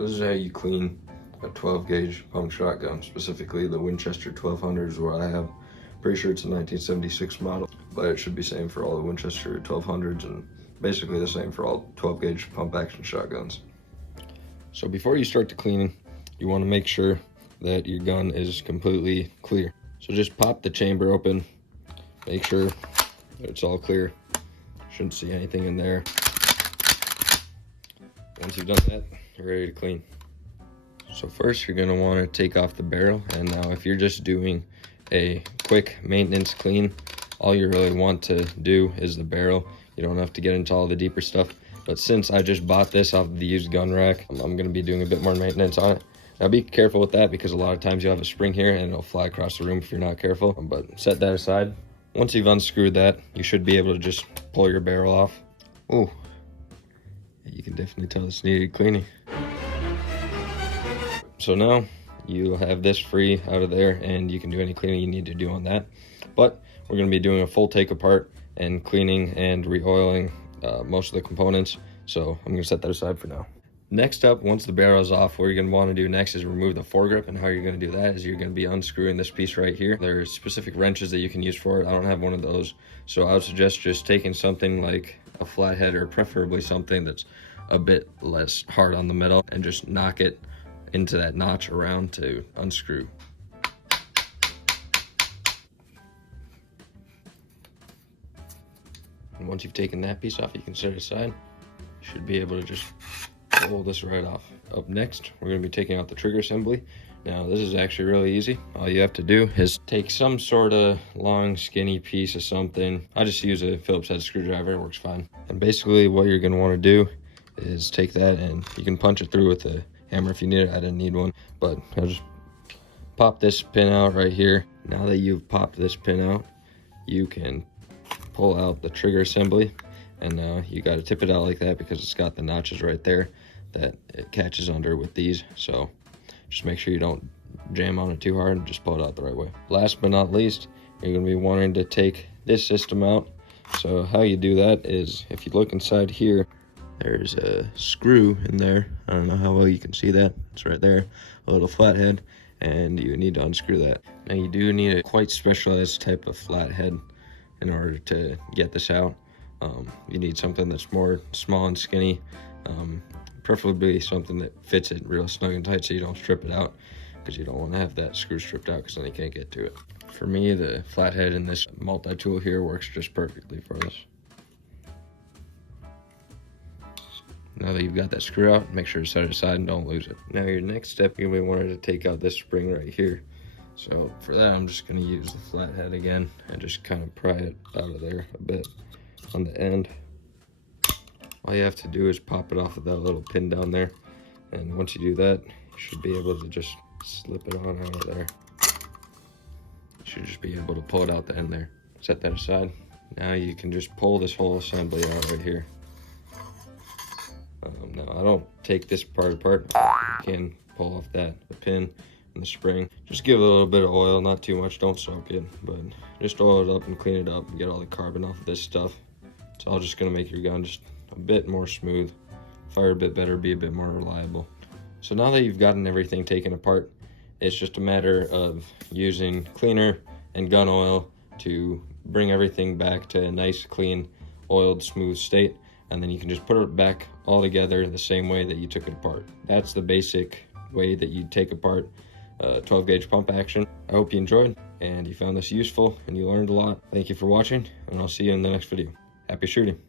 This is how you clean a 12 gauge pump shotgun, specifically the Winchester 1200 is what I have. Pretty sure it's a 1976 model, but it should be same for all the Winchester 1200s and basically the same for all 12 gauge pump action shotguns. So before you start the cleaning, you want to make sure that your gun is completely clear. So just pop the chamber open, make sure that it's all clear. Shouldn't see anything in there. Once you've done that, you're ready to clean. So first you're gonna want to take off the barrel, and now if you're just doing a quick maintenance clean, all you really want to do is the barrel. You don't have to get into all the deeper stuff. But since I just bought this off the used gun rack, I'm gonna be doing a bit more maintenance on it. Now be careful with that because a lot of times you'll have a spring here and it'll fly across the room if you're not careful. But set that aside. Once you've unscrewed that, you should be able to just pull your barrel off. Oh, you can definitely tell this needed cleaning. So now you have this free out of there and you can do any cleaning you need to do on that. But we're going to be doing a full take apart and cleaning and re-oiling most of the components. So I'm going to set that aside for now. Next up, once the barrel is off, what you're going to want to do next is remove the foregrip. And how you're going to do that is you're going to be unscrewing this piece right here. There are specific wrenches that you can use for it. I don't have one of those. So I would suggest just taking something like a flathead, or preferably something that's a bit less hard on the metal, and just knock it into that notch around to unscrew. And once you've taken that piece off, you can set it aside. You should be able to just pull this right off. Up next, we're going to be taking out the trigger assembly. Now this is actually really easy. All you have to do is take some sort of long skinny piece of something. I just use a Phillips head screwdriver, it works fine. And basically what you're going to want to do is take that, and you can punch it through with a hammer if you need it. I didn't need one, but I'll just pop this pin out right here. Now that you've popped this pin out, you can pull out the trigger assembly, and now you got to tip it out like that because it's got the notches right there that it catches under with these. So just make sure you don't jam on it too hard and just pull it out the right way. Last but not least, you're going to be wanting to take this system out. So how you do that is, if you look inside here, there's a screw in there. I don't know how well you can see that. It's right there, a little flathead, and you need to unscrew that. Now you do need a quite specialized type of flathead in order to get this out. You need something that's more small and skinny, preferably something that fits it real snug and tight so you don't strip it out, because you don't want to have that screw stripped out because then you can't get to it. For me, the flathead in this multi-tool here works just perfectly for this. Now that you've got that screw out, make sure to set it aside and don't lose it. Now your next step, you're going to want to take out this spring right here. So for that, I'm just going to use the flathead again and just kind of pry it out of there a bit on the end. All you have to do is pop it off of that little pin down there. And once you do that, you should be able to just slip it on out of there. You should just be able to pull it out the end there. Set that aside. Now you can just pull this whole assembly out right here. Now I don't take this part apart. You can pull off the pin and the spring. Just give it a little bit of oil, not too much, don't soak it, but just oil it up and clean it up and get all the carbon off of this stuff. It's all just gonna make your gun just a bit more smooth, fire a bit better, be a bit more reliable. So now that you've gotten everything taken apart, it's just a matter of using cleaner and gun oil to bring everything back to a nice, clean, oiled, smooth state. And then you can just put it back all together the same way that you took it apart. That's the basic way that you take apart 12 gauge pump action. I hope you enjoyed and you found this useful and you learned a lot. Thank you for watching, and I'll see you in the next video. Happy shooting.